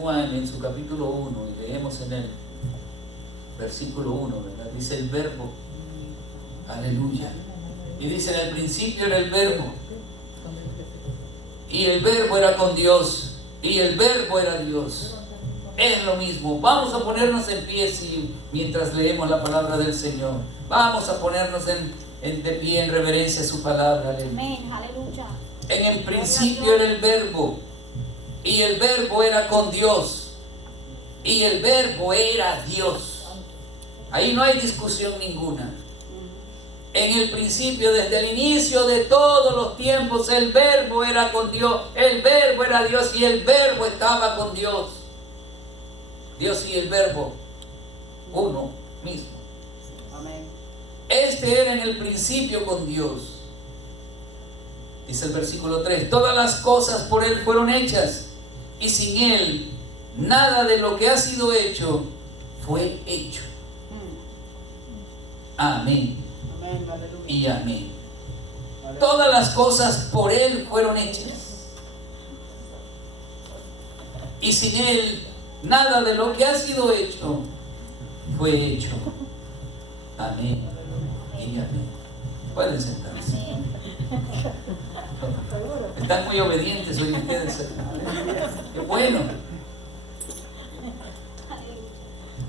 Juan en su capítulo 1 y leemos en el versículo 1, ¿verdad? Dice el verbo, aleluya. Y dice: en el principio era el verbo, y el verbo era con Dios, y el verbo era Dios. Es lo mismo. Vamos a ponernos en pie mientras leemos la palabra del Señor. Vamos a ponernos de pie en reverencia a su palabra. Amén, aleluya. En el principio era el verbo, y el verbo era con Dios, y el verbo era Dios. Ahí no hay discusión ninguna. En el principio, desde el inicio de todos los tiempos, el verbo era con Dios, el verbo era Dios y el verbo estaba con Dios. Dios y el verbo, uno mismo. Amén. Este era en el principio con Dios. Dice el versículo 3: todas las cosas por Él fueron hechas, y sin Él nada de lo que ha sido hecho fue hecho. Amén. Amén, aleluya. Y amén. Todas las cosas por Él fueron hechas, y sin Él nada de lo que ha sido hecho fue hecho. Amén y amén. Pueden sentarse. Están muy obedientes hoy ustedes. Qué bueno.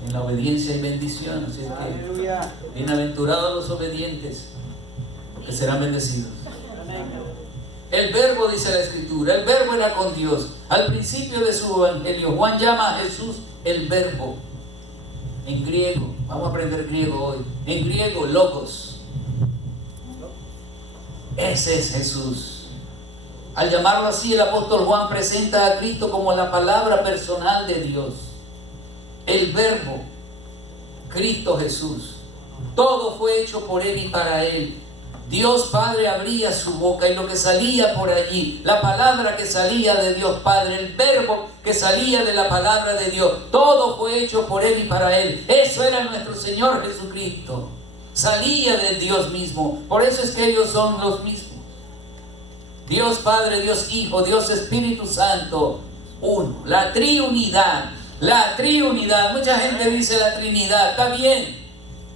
En la obediencia hay bendición. Así es que Aleluya. bienaventurados los obedientes, porque serán bendecidos. Amén. El verbo, dice la Escritura, el verbo era con Dios. Al principio de su evangelio, Juan llama a Jesús el verbo. En griego, vamos a aprender griego hoy. En griego, logos. Ese es Jesús. Al llamarlo así, el apóstol Juan presenta a Cristo como la palabra personal de Dios. El verbo, Cristo Jesús. Todo fue hecho por Él y para Él. Dios Padre abría su boca y lo que salía por allí, la palabra que salía de Dios Padre, el verbo que salía de la palabra de Dios, todo fue hecho por Él y para Él. Eso era nuestro Señor Jesucristo. Salía de Dios mismo. Por eso es que ellos son los mismos. Dios Padre, Dios Hijo, Dios Espíritu Santo, uno. La triunidad. La triunidad. Mucha gente dice la Trinidad. Está bien.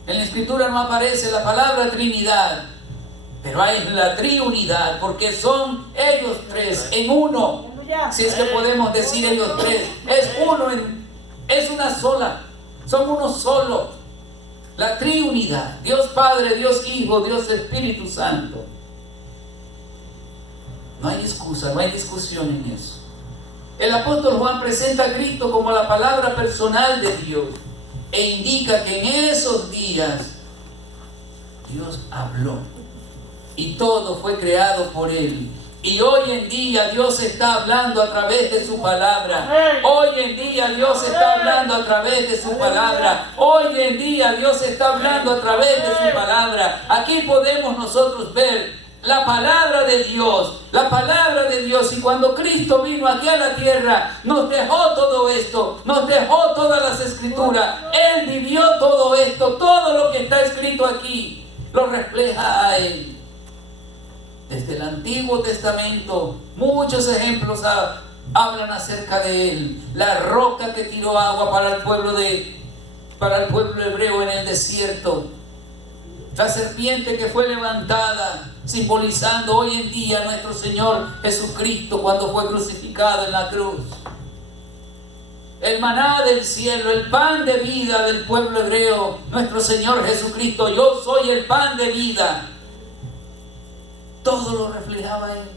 En la Escritura no aparece la palabra Trinidad, pero hay la triunidad, porque son ellos tres en uno. Si es que podemos decir ellos tres, es uno, es una sola, son uno solo. La triunidad, Dios Padre, Dios Hijo, Dios Espíritu Santo. No hay excusa, no hay discusión en eso. El apóstol Juan presenta a Cristo como la palabra personal de Dios e indica que en esos días Dios habló y todo fue creado por Él. Y hoy en día Dios está hablando a través de su palabra. Hoy en día Dios está hablando a través de su palabra. Hoy en día Dios está hablando a través de su palabra. Aquí podemos nosotros ver la palabra de Dios, la palabra de Dios. Y cuando Cristo vino aquí a la tierra, nos dejó todo esto, nos dejó todas las escrituras. Él vivió todo esto, todo lo que está escrito aquí, lo refleja a Él. Desde el Antiguo Testamento, muchos ejemplos hablan acerca de Él. La roca que tiró agua para el pueblo hebreo en el desierto. La serpiente que fue levantada, simbolizando hoy en día a nuestro Señor Jesucristo cuando fue crucificado en la cruz. El maná del cielo, el pan de vida del pueblo hebreo, nuestro Señor Jesucristo. Yo soy el pan de vida. Todo lo reflejaba Él,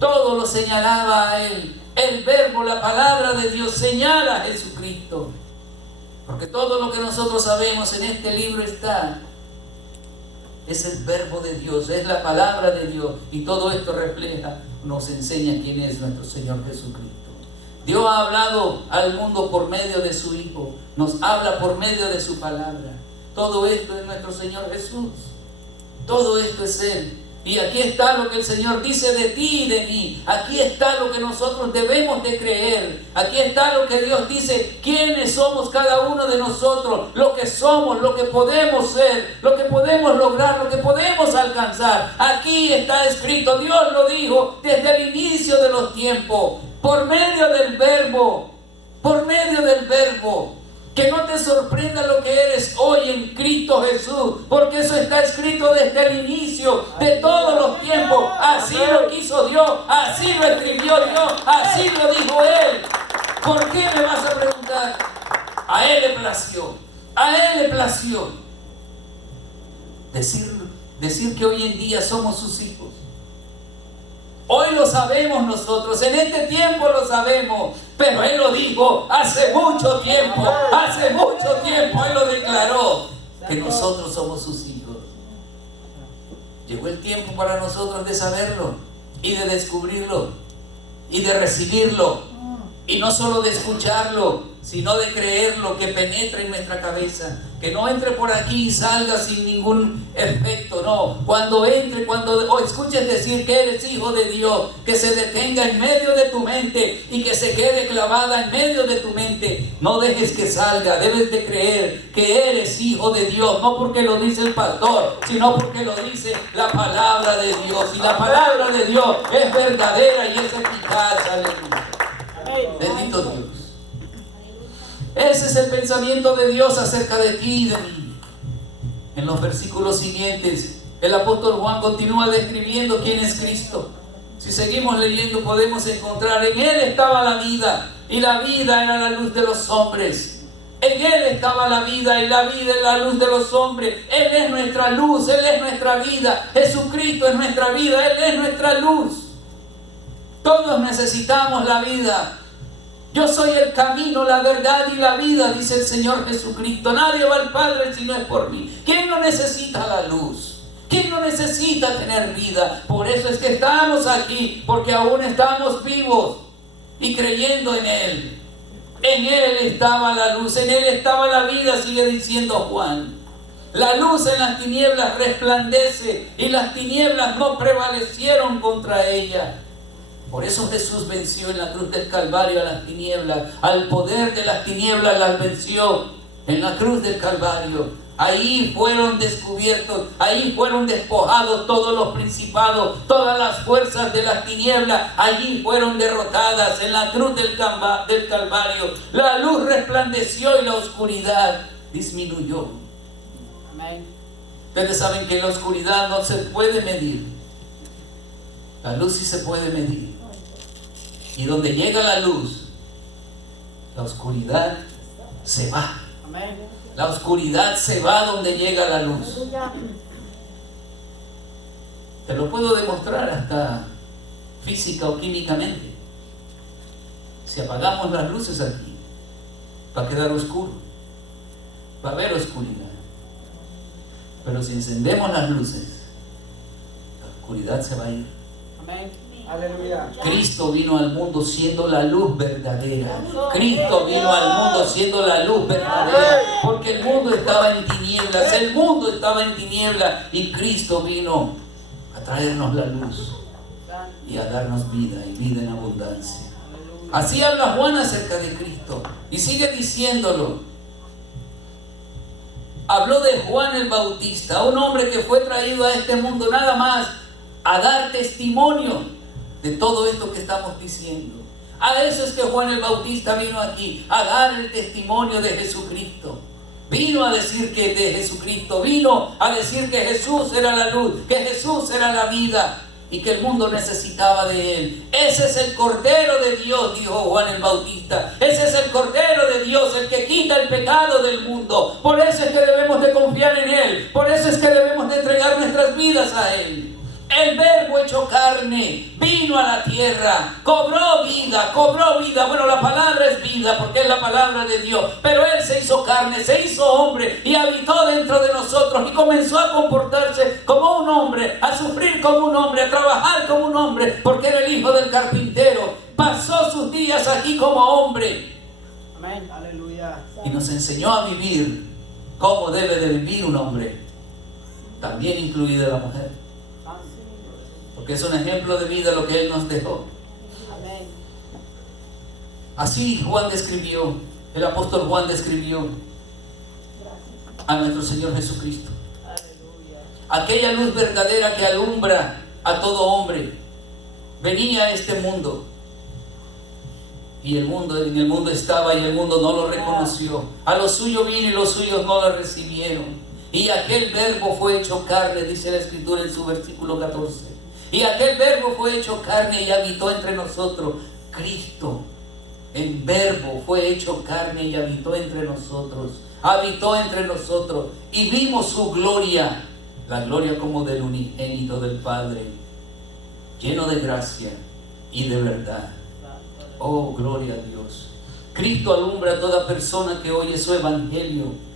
todo lo señalaba a Él. El verbo, la palabra de Dios señala a Jesucristo. Porque todo lo que nosotros sabemos en este libro está. Es el verbo de Dios, es la palabra de Dios. Y todo esto refleja, nos enseña quién es nuestro Señor Jesucristo. Dios ha hablado al mundo por medio de su Hijo. Nos habla por medio de su palabra. Todo esto es nuestro Señor Jesús. Todo esto es Él. Y aquí está lo que el Señor dice de ti y de mí. Aquí está lo que nosotros debemos de creer. Aquí está lo que Dios dice, quiénes somos cada uno de nosotros, lo que somos, lo que podemos ser, lo que podemos lograr, lo que podemos alcanzar. Aquí está escrito, Dios lo dijo desde el inicio de los tiempos, por medio del verbo. por medio del Verbo. Que no te sorprenda lo que eres hoy en Cristo Jesús, porque eso está escrito desde el inicio de todos los tiempos. Así lo quiso Dios, así lo escribió Dios, así lo dijo Él. ¿Por qué me vas a preguntar? A Él le plació, a Él le plació decir que hoy en día somos sus hijos. Hoy lo sabemos nosotros, en este tiempo lo sabemos, pero Él lo dijo hace mucho tiempo, Él lo declaró, que nosotros somos sus hijos. Llegó el tiempo para nosotros de saberlo, y de descubrirlo, y de recibirlo, y no solo de escucharlo, sino de creerlo, que penetre en nuestra cabeza, que no entre por aquí y salga sin ningún efecto. No, cuando entre, cuando escuches decir que eres hijo de Dios, que se detenga en medio de tu mente y que se quede clavada en medio de tu mente. No dejes que salga, debes de creer que eres hijo de Dios, no porque lo dice el pastor, sino porque lo dice la palabra de Dios, y la palabra de Dios es verdadera y es eficaz. Aleluya. Bendito Dios. Ese es el pensamiento de Dios acerca de ti y de mí. En los versículos siguientes, el apóstol Juan continúa describiendo quién es Cristo. Si seguimos leyendo, podemos encontrar: en Él estaba la vida, y la vida era la luz de los hombres. En Él estaba la vida, y la vida es la luz de los hombres. Él es nuestra luz, Él es nuestra vida. Jesucristo es nuestra vida, Él es nuestra luz. Todos necesitamos la vida. Yo soy el camino, la verdad y la vida, dice el Señor Jesucristo. Nadie va al Padre si no es por mí. ¿Quién no necesita la luz? ¿Quién no necesita tener vida? Por eso es que estamos aquí, porque aún estamos vivos y creyendo en Él. En Él estaba la luz, en Él estaba la vida, sigue diciendo Juan. La luz en las tinieblas resplandece, y las tinieblas no prevalecieron contra ella. Por eso Jesús venció en la cruz del Calvario a las tinieblas. Al poder de las tinieblas las venció en la cruz del Calvario. Ahí fueron descubiertos, ahí fueron despojados todos los principados, todas las fuerzas de las tinieblas. Allí fueron derrotadas en la cruz del Calvario. La luz resplandeció y la oscuridad disminuyó. Amén. Ustedes saben que la oscuridad no se puede medir. La luz sí se puede medir. Y donde llega la luz, la oscuridad se va. Amén. La oscuridad se va donde llega la luz. Te lo puedo demostrar hasta física o químicamente. Si apagamos las luces aquí, va a quedar oscuro. Va a haber oscuridad. Pero si encendemos las luces, la oscuridad se va a ir. Amén. Aleluya. Cristo vino al mundo siendo la luz verdadera. Cristo vino al mundo siendo la luz verdadera, porque el mundo estaba en tinieblas, el mundo estaba en tinieblas, y Cristo vino a traernos la luz y a darnos vida, y vida en abundancia. Así habla Juan acerca de Cristo, y sigue diciéndolo. Habló de Juan el Bautista, un hombre que fue traído a este mundo nada más a dar testimonio de todo esto que estamos diciendo. A eso es que Juan el Bautista vino aquí, a dar el testimonio de Jesucristo. Vino a decir que de Jesucristo, vino a decir que Jesús era la luz, que Jesús era la vida, y que el mundo necesitaba de Él. Ese es el Cordero de Dios, dijo Juan el Bautista. Ese es el Cordero de Dios, el que quita el pecado del mundo. Por eso es que debemos de confiar en Él. Por eso es que debemos de entregar nuestras vidas a Él. El Verbo hecho carne vino a la tierra, cobró vida. Bueno, la palabra es vida porque es la palabra de Dios, pero Él se hizo carne, se hizo hombre y habitó dentro de nosotros, y comenzó a comportarse como un hombre, a sufrir como un hombre, a trabajar como un hombre, porque era el hijo del carpintero. Pasó sus días aquí como hombre. Amén. Aleluya. Y nos enseñó a vivir como debe de vivir un hombre, también incluida la mujer. Porque es un ejemplo de vida lo que Él nos dejó. Amén. Así Juan describió, el apóstol Juan describió a nuestro Señor Jesucristo. Aleluya. Aquella luz verdadera que alumbra a todo hombre, venía a este mundo Y en el mundo estaba y el mundo no lo reconoció. A lo suyo vino y los suyos no lo recibieron. Y aquel verbo fue hecho carne, dice la Escritura en su versículo 14. Y aquel verbo fue hecho carne y habitó entre nosotros. Cristo, el verbo fue hecho carne y habitó entre nosotros. Habitó entre nosotros y vimos su gloria. La gloria como del unigénito del Padre, lleno de gracia y de verdad. Oh, gloria a Dios. Cristo alumbra a toda persona que oye su evangelio.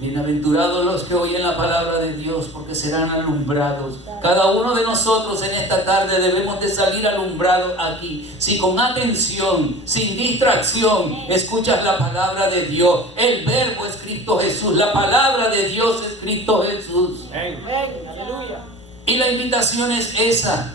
Bienaventurados los que oyen la palabra de Dios, porque serán alumbrados. Cada uno de nosotros en esta tarde debemos de salir alumbrados aquí. Si con atención, sin distracción, escuchas la palabra de Dios. El verbo es Cristo Jesús. La palabra de Dios es Cristo Jesús. Aleluya. Y la invitación es esa,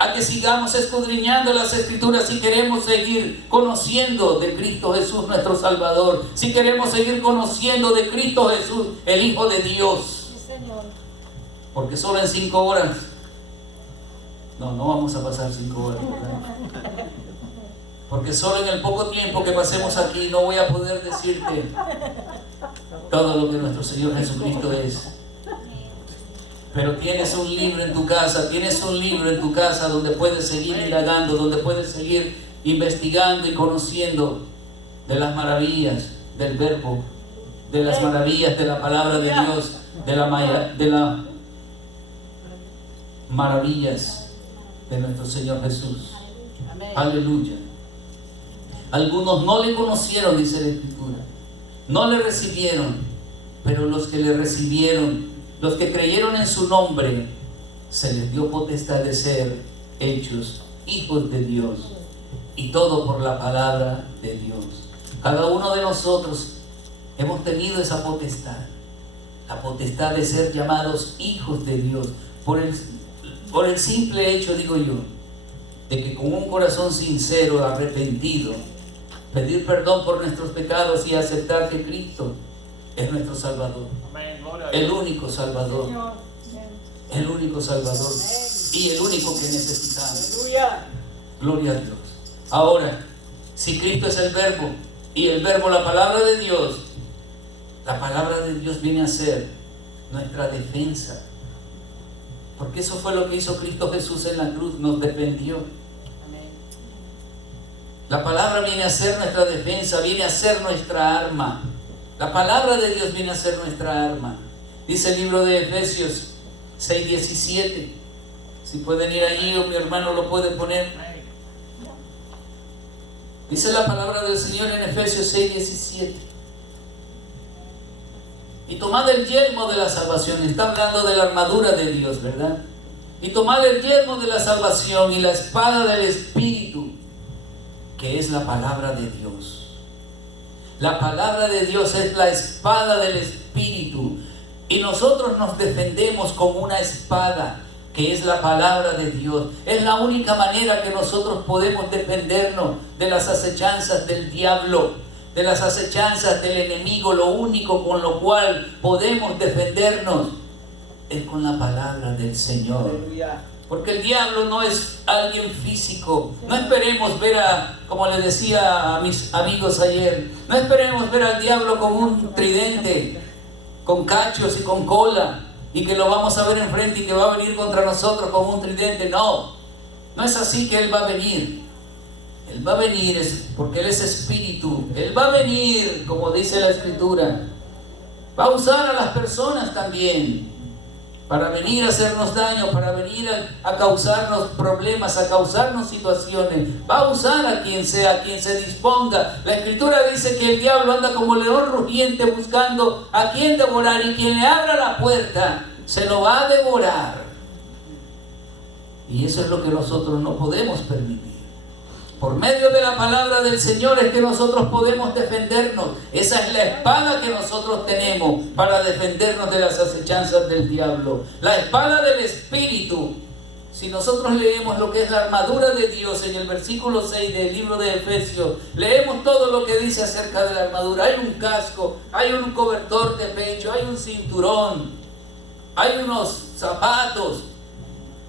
a que sigamos escudriñando las Escrituras si queremos seguir conociendo de Cristo Jesús nuestro Salvador, si queremos seguir conociendo de Cristo Jesús el Hijo de Dios. Sí, Señor. Porque solo en 5 horas, no vamos a pasar 5 horas, ¿verdad? Porque solo en el poco tiempo que pasemos aquí no voy a poder decirte todo lo que nuestro Señor Jesucristo es. Pero tienes un libro en tu casa, donde puedes seguir indagando, donde puedes seguir investigando y conociendo de las maravillas del verbo, de las maravillas de la palabra de Dios, de las maravillas de nuestro Señor Jesús. Amén. Aleluya. Algunos no le conocieron, dice la Escritura, no le recibieron, pero los que le recibieron, los que creyeron en su nombre, se les dio potestad de ser hechos hijos de Dios. Y todo por la palabra de Dios. Cada uno de nosotros hemos tenido esa potestad. La potestad de ser llamados hijos de Dios. Por el simple hecho, digo yo, de que con un corazón sincero, arrepentido, pedir perdón por nuestros pecados y aceptar que Cristo es nuestro Salvador. El único Salvador. El único Salvador. Y el único que necesitamos. Aleluya. Gloria a Dios. Ahora, si Cristo es el verbo y el verbo la palabra de Dios, la palabra de Dios viene a ser nuestra defensa. Porque eso fue lo que hizo Cristo Jesús en la cruz, nos defendió. Amén. La palabra viene a ser nuestra defensa, viene a ser nuestra arma. La palabra de Dios viene a ser nuestra arma. Dice el libro de Efesios 6:17. Si pueden ir allí o mi hermano lo puede poner. Dice la palabra del Señor en Efesios 6:17. Y tomad el yelmo de la salvación. Está hablando de la armadura de Dios, ¿verdad? Y tomad el yelmo de la salvación y la espada del Espíritu, que es la palabra de Dios. La palabra de Dios es la espada del Espíritu. Y nosotros nos defendemos con una espada, que es la palabra de Dios. Es la única manera que nosotros podemos defendernos de las acechanzas del diablo, de las acechanzas del enemigo. Lo único con lo cual podemos defendernos es con la palabra del Señor. Aleluya. Porque el diablo no es alguien físico. No esperemos ver como le decía a mis amigos ayer, no esperemos ver al diablo con un tridente, con cachos y con cola, y que lo vamos a ver enfrente y que va a venir contra nosotros con un tridente. No es así que Él va a venir. Él va a venir porque Él es espíritu. Él va a venir, como dice la Escritura. Va a usar a las personas también para venir a hacernos daño, para venir a causarnos problemas, a causarnos situaciones. Va a usar a quien sea, a quien se disponga. La Escritura dice que el diablo anda como león rugiente buscando a quien devorar, y quien le abra la puerta se lo va a devorar. Y eso es lo que nosotros no podemos permitir. Por medio de la palabra del Señor es que nosotros podemos defendernos. Esa es la espada que nosotros tenemos para defendernos de las acechanzas del diablo. La espada del Espíritu. Si nosotros leemos lo que es la armadura de Dios en el versículo 6 del libro de Efesios, leemos todo lo que dice acerca de la armadura. Hay un casco, hay un cobertor de pecho, hay un cinturón, hay unos zapatos,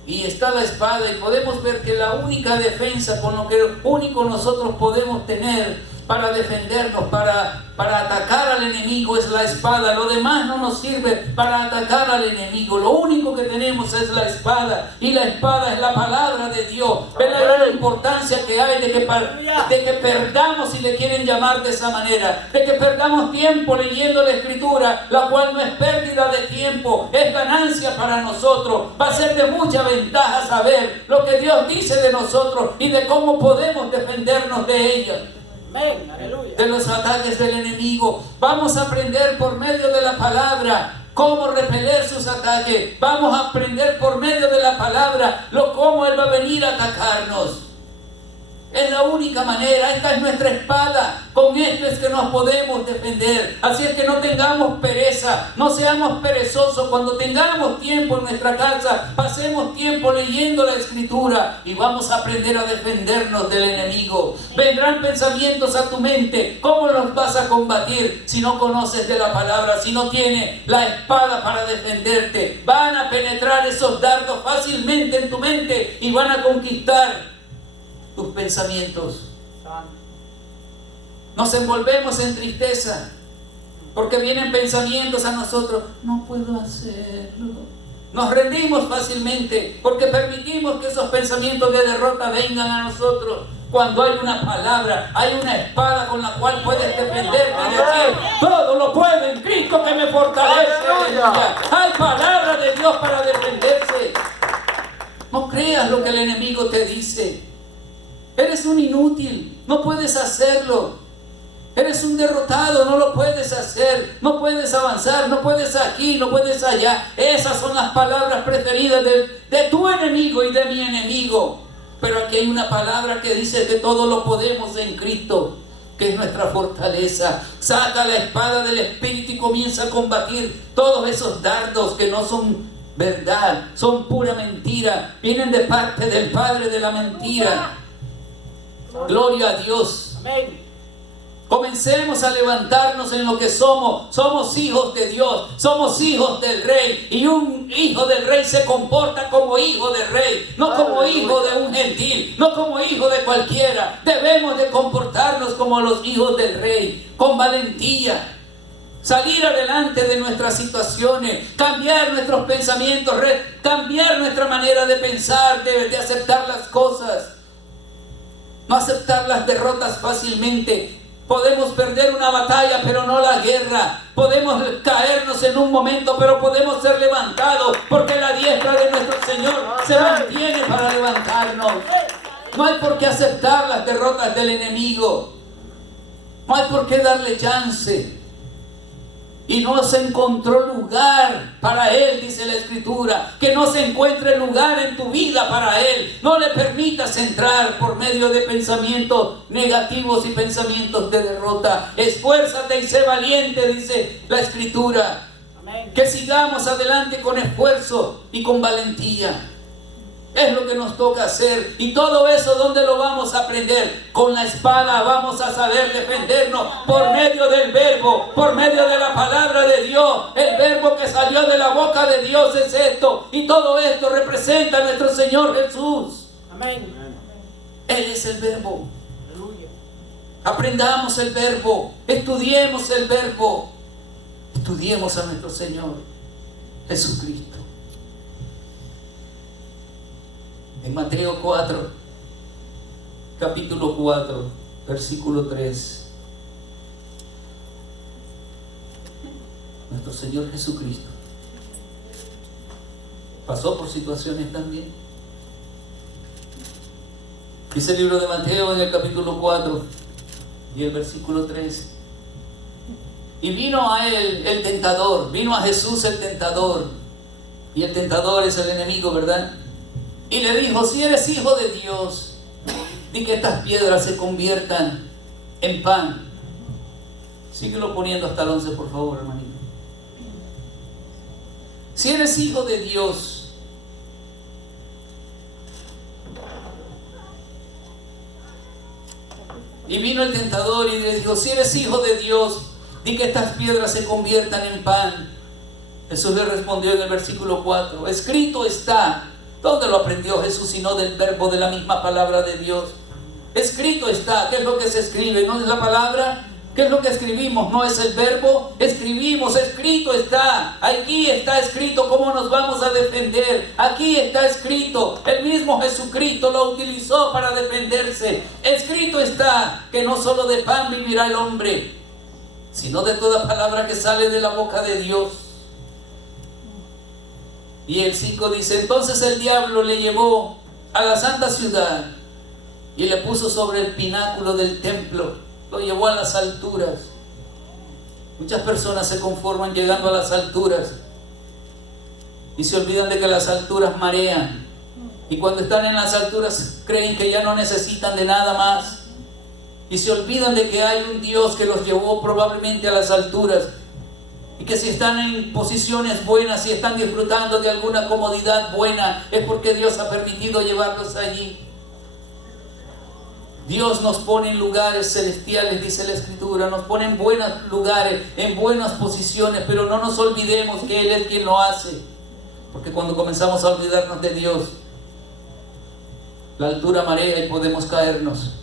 y está la espada, y podemos ver que la única defensa, con lo que único nosotros podemos tener para defendernos, para atacar al enemigo, es la espada. Lo demás no nos sirve para atacar al enemigo. Lo único que tenemos es la espada, y la espada es la palabra de Dios. Pero la importancia que hay de que perdamos, si le quieren llamar de esa manera, de que perdamos tiempo leyendo la Escritura, la cual no es pérdida de tiempo, es ganancia para nosotros. Va a ser de mucha ventaja saber lo que Dios dice de nosotros y de cómo podemos defendernos de ella. Amén, aleluya. De los ataques del enemigo. Vamos a aprender por medio de la palabra cómo repeler sus ataques. Vamos a aprender por medio de la palabra cómo Él va a venir a atacarnos. Es la única manera. Esta es nuestra espada. Con esto es que nos podemos defender. Así es que no tengamos pereza, no seamos perezosos. Cuando tengamos tiempo en nuestra casa, pasemos tiempo leyendo la Escritura y vamos a aprender a defendernos del enemigo. Vendrán pensamientos a tu mente. ¿Cómo los vas a combatir si no conoces de la palabra, si no tienes la espada para defenderte? Van a penetrar esos dardos fácilmente en tu mente y van a conquistar tus pensamientos. Nos envolvemos en tristeza porque vienen pensamientos a nosotros. No puedo hacerlo. Nos rendimos fácilmente porque permitimos que esos pensamientos de derrota vengan a nosotros. Cuando hay una palabra, hay una espada con la cual puedes defenderte y decir: todo lo puedo en Cristo que me fortalece. Aleluya. Hay palabra de Dios para defenderse. No creas lo que el enemigo te dice. Eres un inútil, no puedes hacerlo. Eres un derrotado, no lo puedes hacer. No puedes avanzar, no puedes aquí, no puedes allá. Esas son las palabras preferidas de tu enemigo y de mi enemigo. Pero aquí hay una palabra que dice que todo lo podemos en Cristo, que es nuestra fortaleza. Saca la espada del Espíritu y comienza a combatir todos esos dardos que no son verdad, son pura mentira. Vienen de parte del padre de la mentira. Gloria a Dios. Amén. Comencemos a levantarnos en lo que somos. Somos hijos de Dios, somos hijos del Rey. Y un hijo del Rey se comporta como hijo del Rey, no como hijo de un gentil, no como hijo de cualquiera. Debemos de comportarnos como los hijos del Rey, con valentía. Salir adelante de nuestras situaciones, cambiar nuestros pensamientos, cambiar nuestra manera de pensar, de aceptar las cosas. No aceptar las derrotas fácilmente. Podemos perder una batalla, pero no la guerra. Podemos caernos en un momento, pero podemos ser levantados, porque la diestra de nuestro Señor se mantiene para levantarnos. No hay por qué aceptar las derrotas del enemigo. No hay por qué darle chance. Y no se encontró lugar para él, dice la Escritura. Que no se encuentre lugar en tu vida para él. No le permitas entrar por medio de pensamientos negativos y pensamientos de derrota. Esfuérzate y sé valiente, dice la Escritura. Amén. Que sigamos adelante con esfuerzo y con valentía. Es lo que nos toca hacer. Y todo eso, ¿dónde lo vamos a aprender? Con la espada vamos a saber defendernos por medio del verbo, por medio de la palabra de Dios. El verbo que salió de la boca de Dios es esto. Y todo esto representa a nuestro Señor Jesús. Amén. Él es el verbo. Aleluya. Aprendamos el verbo, estudiemos el verbo, estudiemos a nuestro Señor Jesucristo. En Mateo 4, capítulo 4, versículo 3. Nuestro Señor Jesucristo pasó por situaciones también. Dice el libro de Mateo en el capítulo 4 y el versículo 3. Y vino a él el tentador, vino a Jesús el tentador. Y el tentador es el enemigo, ¿verdad? Y le dijo: si eres hijo de Dios, di que estas piedras se conviertan en pan. Síguelo poniendo hasta el 11, por favor, hermanito. Si eres hijo de Dios, y vino el tentador y le dijo: si eres hijo de Dios, di que estas piedras se conviertan en pan. Jesús le respondió en el versículo 4: escrito está, ¿Dónde lo aprendió Jesús sino del verbo de la misma palabra de Dios? Escrito está. ¿Qué es lo que se escribe? ¿No es la palabra? ¿Qué es lo que escribimos? ¿No es el verbo? Escribimos, escrito está. Aquí está escrito cómo nos vamos a defender. Aquí está escrito. El mismo Jesucristo lo utilizó para defenderse. Escrito está que no solo de pan vivirá el hombre, sino de toda palabra que sale de la boca de Dios. Y el 5 dice: entonces el diablo le llevó a la santa ciudad y le puso sobre el pináculo del templo. Lo llevó a las alturas. Muchas personas se conforman llegando a las alturas y se olvidan de que las alturas marean. Y cuando están en las alturas creen que ya no necesitan de nada más. Y se olvidan de que hay un Dios que los llevó probablemente a las alturas. Y que si están en posiciones buenas, si están disfrutando de alguna comodidad buena, es porque Dios ha permitido llevarlos allí. Dios nos pone en lugares celestiales, dice la Escritura, nos pone en buenos lugares, en buenas posiciones, pero no nos olvidemos que Él es quien lo hace. Porque cuando comenzamos a olvidarnos de Dios, la altura marea y podemos caernos.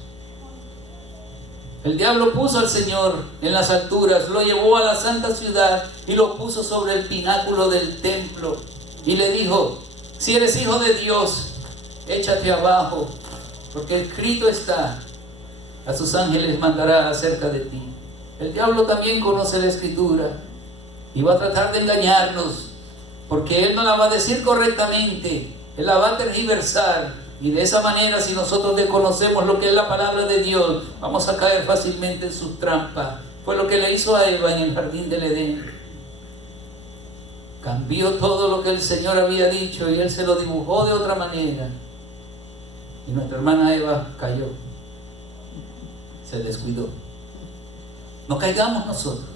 El diablo puso al Señor en las alturas, lo llevó a la santa ciudad y lo puso sobre el pináculo del templo. Y le dijo: si eres hijo de Dios, échate abajo, porque escrito está: a sus ángeles mandará acerca de ti. El diablo también conoce la Escritura y va a tratar de engañarnos, porque él no la va a decir correctamente, él la va a tergiversar. Y de esa manera, si nosotros desconocemos lo que es la palabra de Dios, vamos a caer fácilmente en sus trampas. Fue lo que le hizo a Eva en el jardín del Edén. Cambió todo lo que el Señor había dicho y él se lo dibujó de otra manera. Y nuestra hermana Eva cayó, se descuidó. No caigamos nosotros,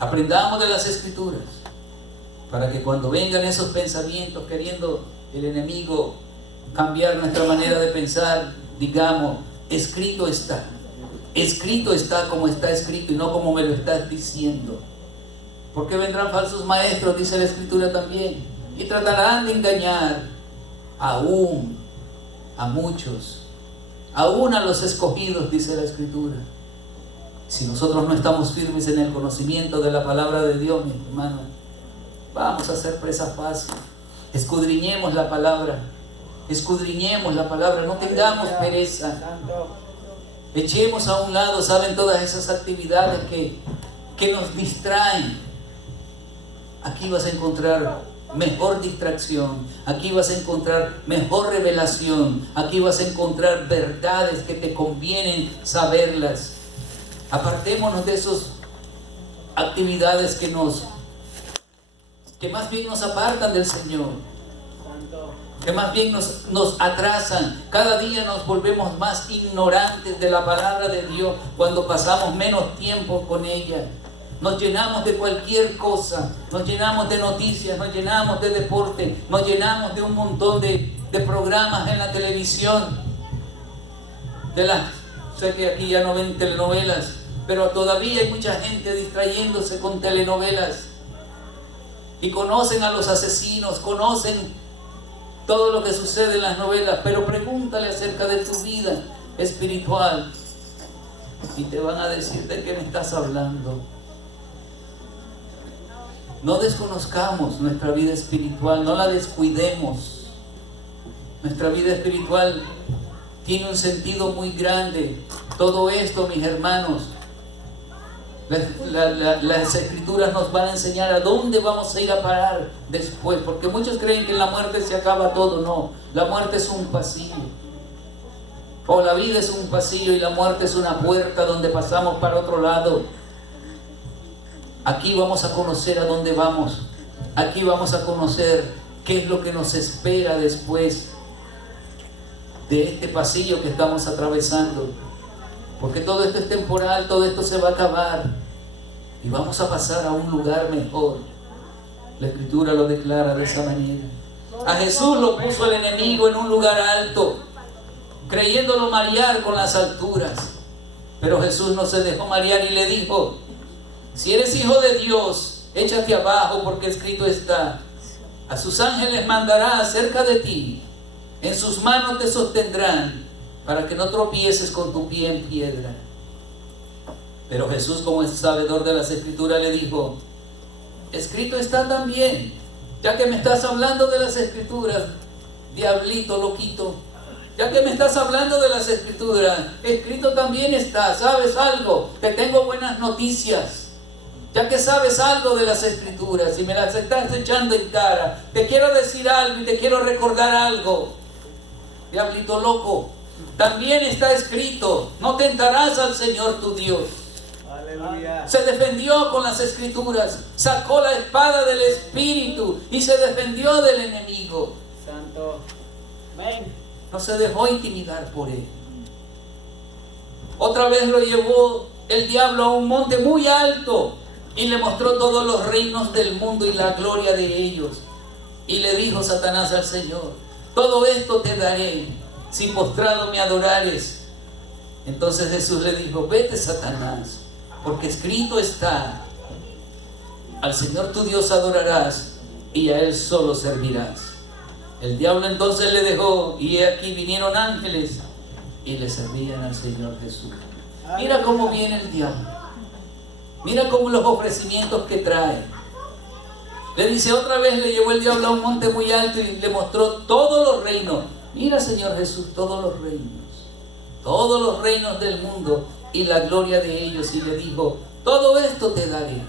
aprendamos de las Escrituras, para que cuando vengan esos pensamientos queriendo el enemigo cambiar nuestra manera de pensar, digamos: escrito está como está escrito y no como me lo estás diciendo. Porque vendrán falsos maestros, dice la Escritura también, y tratarán de engañar aún a muchos, aún a los escogidos, dice la Escritura. Si nosotros no estamos firmes en el conocimiento de la palabra de Dios, mis hermanos, vamos a ser presa fácil. Escudriñemos la palabra, no tengamos pereza. Echemos a un lado, ¿saben? Todas esas actividades que nos distraen. Aquí vas a encontrar mejor distracción, aquí vas a encontrar mejor revelación, aquí vas a encontrar verdades que te convienen saberlas. Apartémonos de esas actividades que más bien nos apartan del Señor, que más bien nos atrasan. Cada día nos volvemos más ignorantes de la palabra de Dios cuando pasamos menos tiempo con ella. Nos llenamos de cualquier cosa, nos llenamos de noticias, nos llenamos de deporte, nos llenamos de un montón de programas en la televisión. Sé que aquí ya no ven telenovelas, pero todavía hay mucha gente distrayéndose con telenovelas. Y conocen a los asesinos, conocen todo lo que sucede en las novelas, pero pregúntale acerca de tu vida espiritual y te van a decir: ¿de qué me estás hablando? No desconozcamos nuestra vida espiritual, no la descuidemos. Nuestra vida espiritual tiene un sentido muy grande. Todo esto, mis hermanos, las Escrituras nos van a enseñar a dónde vamos a ir a parar después, porque muchos creen que en la muerte se acaba todo. No, la muerte es un pasillo, o la vida es un pasillo y la muerte es una puerta donde pasamos para otro lado. Aquí vamos a conocer a dónde vamos, aquí vamos a conocer qué es lo que nos espera después de este pasillo que estamos atravesando, porque todo esto es temporal, todo esto se va a acabar y vamos a pasar a un lugar mejor. La Escritura lo declara de esa manera. A Jesús lo puso el enemigo en un lugar alto, creyéndolo marear con las alturas, pero Jesús no se dejó marear y le dijo: si eres hijo de Dios, échate abajo, porque escrito está: A sus ángeles mandará acerca de ti, en sus manos te sostendrán, para que no tropieces con tu pie en piedra. Pero Jesús, como es sabedor de las Escrituras, le dijo: escrito está también. Ya que me estás hablando de las Escrituras, diablito loquito, ya que me estás hablando de las Escrituras, escrito también está. ¿Sabes algo? Te tengo buenas noticias. Ya que sabes algo de las Escrituras y me las estás echando en cara, te quiero decir algo y te quiero recordar algo. Diablito loco, también está escrito: no tentarás al Señor tu Dios. Aleluya. Se defendió con las Escrituras, sacó la espada del Espíritu y se defendió del enemigo. Santo. Amén. No se dejó intimidar por él. Otra vez lo llevó el diablo a un monte muy alto y le mostró todos los reinos del mundo y la gloria de ellos. Y le dijo Satanás al Señor: todo esto te daré si postrado me adorares. Entonces Jesús le dijo: vete, Satanás, porque escrito está: al Señor tu Dios adorarás y a Él solo servirás. El diablo entonces le dejó, y he aquí vinieron ángeles y le servían al Señor Jesús. Mira cómo viene el diablo. Mira cómo los ofrecimientos que trae. Le dice otra vez, le llevó el diablo a un monte muy alto y le mostró todos los reinos. Mira, Señor Jesús, todos los reinos del mundo y la gloria de ellos. Y le dijo: todo esto te daré.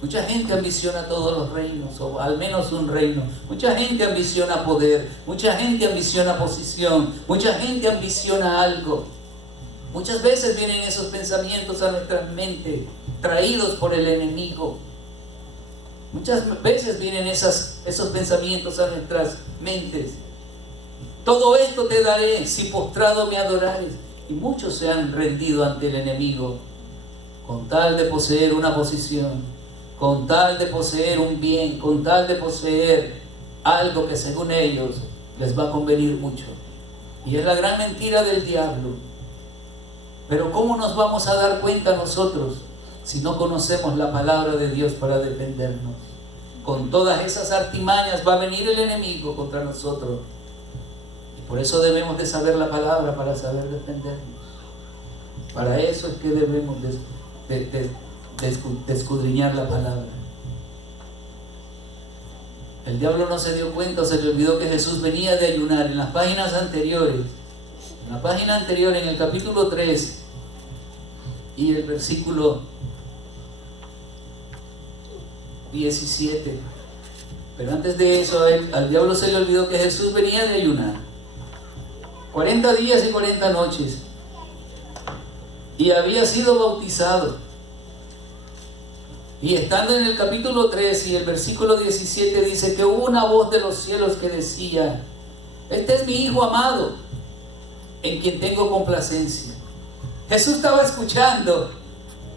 Mucha gente ambiciona todos los reinos, o al menos un reino. Mucha gente ambiciona poder, mucha gente ambiciona posición, mucha gente ambiciona algo. Muchas veces vienen esos pensamientos a nuestras mentes, traídos por el enemigo. Muchas veces vienen esos pensamientos a nuestras mentes. Todo esto te daré si postrado me adorares. Y muchos se han rendido ante el enemigo con tal de poseer una posición, con tal de poseer un bien, con tal de poseer algo que según ellos les va a convenir mucho. Y es la gran mentira del diablo. Pero ¿cómo nos vamos a dar cuenta nosotros si no conocemos la palabra de Dios para defendernos? Con todas esas artimañas va a venir el enemigo contra nosotros. Y por eso debemos de saber la palabra para saber defendernos. Para eso es que debemos de escudriñar la palabra. El diablo no se dio cuenta, se le olvidó que Jesús venía de ayunar. En las páginas anteriores, en la página anterior, en el capítulo 3 y el versículo 17. Pero antes de eso, al diablo se le olvidó que Jesús venía de ayunar 40 días y 40 noches y había sido bautizado. Y estando en el capítulo 3 y el versículo 17 dice que hubo una voz de los cielos que decía: este es mi Hijo amado, en quien tengo complacencia. Jesús estaba escuchando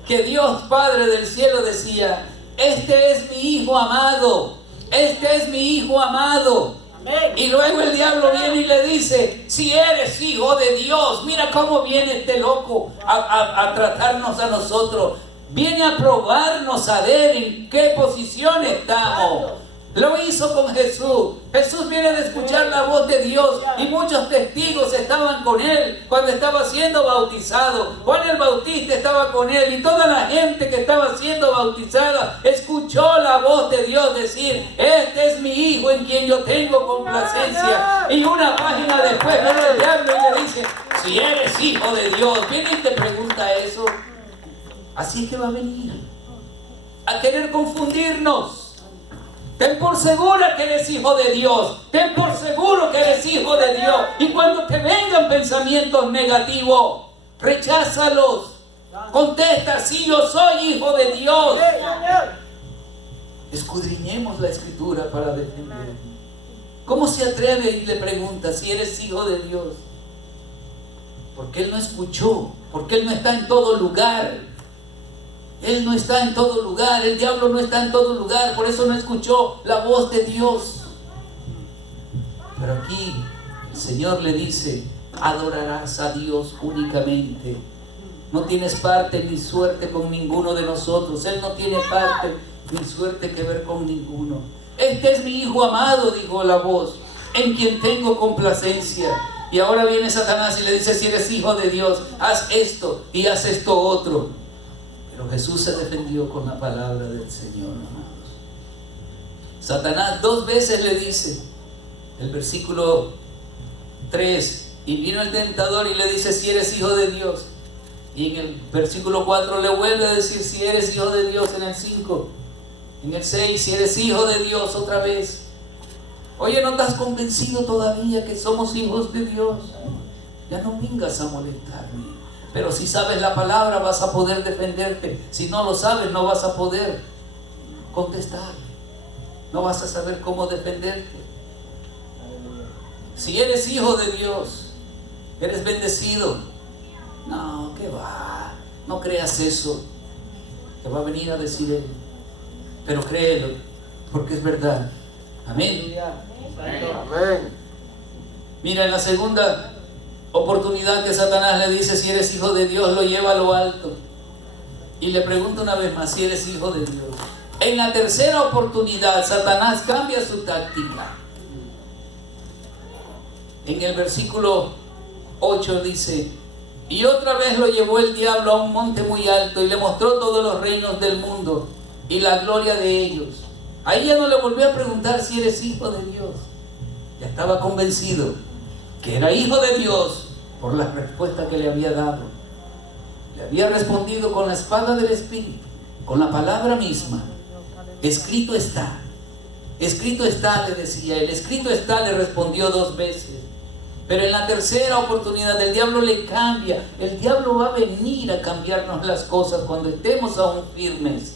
que Dios Padre del cielo decía: este es mi Hijo amado, este es mi Hijo amado. Amén. Y luego el diablo viene y le dice: si eres hijo de Dios, mira cómo viene este loco a tratarnos a nosotros. Viene a probarnos a ver en qué posición estamos. Lo hizo con Jesús. Jesús viene de escuchar la voz de Dios y muchos testigos estaban con él cuando estaba siendo bautizado. Juan el Bautista estaba con él y toda la gente que estaba siendo bautizada escuchó la voz de Dios decir: este es mi Hijo en quien yo tengo complacencia. Y una página después viene el diablo y le dice: si eres hijo de Dios. Viene y te pregunta eso. Así que va a venir a querer confundirnos. Ten por segura que eres hijo de Dios. Ten por seguro que eres hijo de Dios. Y cuando te vengan pensamientos negativos, recházalos. Contesta: sí, yo soy hijo de Dios. Escudriñemos la Escritura para defendernos. ¿Cómo se atreve y le pregunta si eres hijo de Dios? Porque él no escuchó, porque él no está en todo lugar. Él no está en todo lugar, el diablo no está en todo lugar, por eso no escuchó la voz de Dios. Pero aquí el Señor le dice: adorarás a Dios únicamente. No tienes parte ni suerte con ninguno de nosotros. Él no tiene parte ni suerte que ver con ninguno. Este es mi hijo amado, dijo la voz, en quien tengo complacencia. Y ahora viene Satanás y le dice, si eres hijo de Dios, haz esto y haz esto otro. Pero Jesús se defendió con la palabra del Señor, amados. Satanás 2 veces le dice, el versículo 3, y vino el tentador y le dice, si eres hijo de Dios. Y en el versículo 4 le vuelve a decir, si eres hijo de Dios. En el 5, en el 6, si eres hijo de Dios, otra vez. Oye, ¿no estás convencido todavía que somos hijos de Dios? Ya no vengas a molestarme. Pero si sabes la palabra vas a poder defenderte. Si no lo sabes no vas a poder contestar. No vas a saber cómo defenderte. Si eres hijo de Dios, eres bendecido. No, ¿qué va? No creas eso. Te va a venir a decir Él. Pero créelo, porque es verdad. Amén. Amén. Mira, en la segunda oportunidad que Satanás le dice, si eres hijo de Dios, lo lleva a lo alto. Y le pregunta una vez más, si eres hijo de Dios. En la tercera oportunidad, Satanás cambia su táctica. En el versículo 8 dice, y otra vez lo llevó el diablo a un monte muy alto y le mostró todos los reinos del mundo y la gloria de ellos. Ahí ya no le volvió a preguntar si eres hijo de Dios. Ya estaba convencido que era hijo de Dios por la respuesta que le había dado. Le había respondido con la espada del Espíritu, con la palabra misma. Escrito está, le decía él. Escrito está, le respondió 2 veces. Pero en la tercera oportunidad el diablo le cambia. El diablo va a venir a cambiarnos las cosas cuando estemos aún firmes.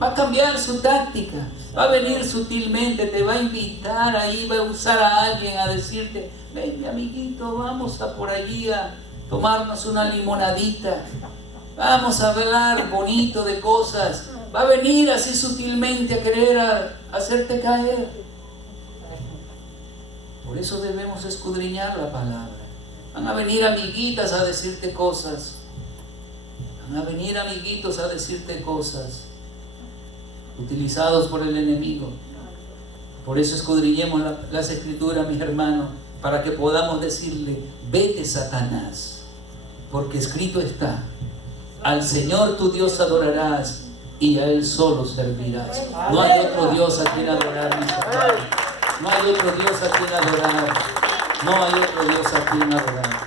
Va a cambiar su táctica, va a venir sutilmente, te va a invitar ahí, va a usar a alguien a decirte, ven mi amiguito, vamos a por allí a tomarnos una limonadita, vamos a hablar bonito de cosas. Va a venir así sutilmente a querer hacerte caer. Por eso debemos escudriñar la palabra. Van a venir amiguitas a decirte cosas. Van a venir amiguitos a decirte cosas, utilizados por el enemigo. Por eso escudriñemos las escrituras, mis hermanos, para que podamos decirle, vete Satanás, porque escrito está, al Señor tu Dios adorarás y a Él solo servirás. No hay otro Dios a quien adorar, mis hermanos. No hay otro Dios a quien adorar. No hay otro Dios a quien adorar.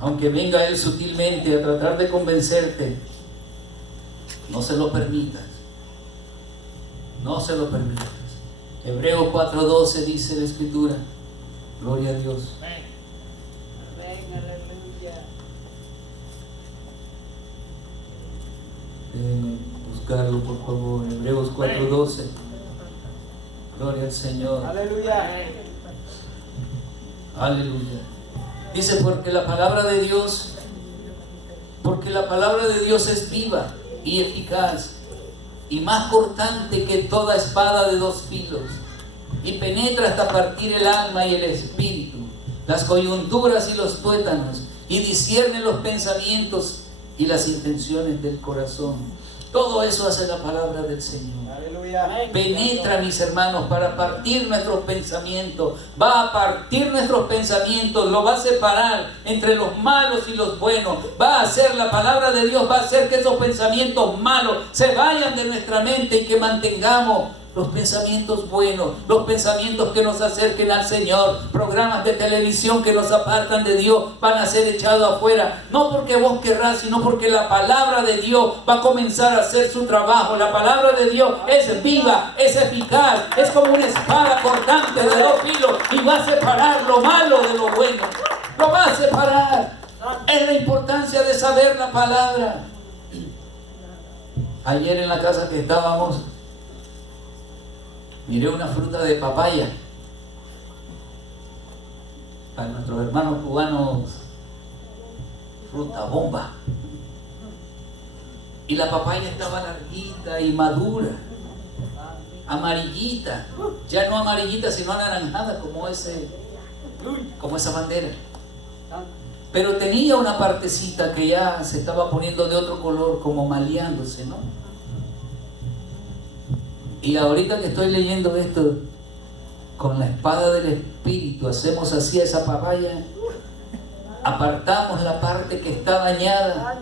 Aunque venga Él sutilmente a tratar de convencerte, no se lo permitas. No se lo permitas. Hebreos 4:12 dice la Escritura. Gloria a Dios. Amén, aleluya. Déjenme buscarlo, por favor. Hebreos 4:12. Gloria al Señor. Aleluya. Aleluya. Dice, porque la palabra de Dios es viva y eficaz y más cortante que toda espada de 2 filos, y penetra hasta partir el alma y el espíritu, las coyunturas y los tuétanos, y discierne los pensamientos y las intenciones del corazón. Todo eso hace la palabra del Señor. Aleluya. Penetra, mis hermanos, para partir nuestros pensamientos. Va a partir nuestros pensamientos, lo va a separar entre los malos y los buenos. Va a hacer, la palabra de Dios va a hacer que esos pensamientos malos se vayan de nuestra mente y que mantengamos los pensamientos buenos, los pensamientos que nos acerquen al Señor. Programas de televisión que nos apartan de Dios van a ser echados afuera, no porque vos querrás, sino porque la palabra de Dios va a comenzar a hacer su trabajo. La palabra de Dios es viva, es eficaz, es como una espada cortante de 2 filos y va a separar lo malo de lo bueno. Lo va a separar. Es la importancia de saber la palabra. Ayer en la casa que estábamos, miré una fruta de papaya. Para nuestros hermanos cubanos, fruta bomba. Y la papaya estaba larguita y madura, amarillita. Ya no amarillita, sino anaranjada, como esa bandera. Pero tenía una partecita que ya se estaba poniendo de otro color, como maleándose, ¿no? Y ahorita que estoy leyendo esto, con la espada del Espíritu hacemos así a esa papaya, apartamos la parte que está dañada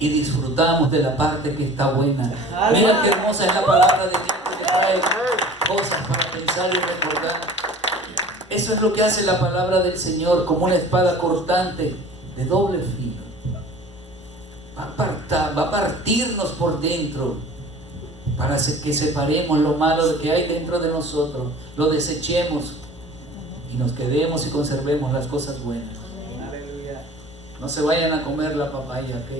y disfrutamos de la parte que está buena. Mira qué hermosa es la palabra de Dios, que trae cosas para pensar y recordar. Eso es lo que hace la palabra del Señor, como una espada cortante de doble filo. Va a partirnos por dentro para que separemos lo malo que hay dentro de nosotros, lo desechemos y nos quedemos y conservemos las cosas buenas. Aleluya. No se vayan a comer la papaya, ¿ok?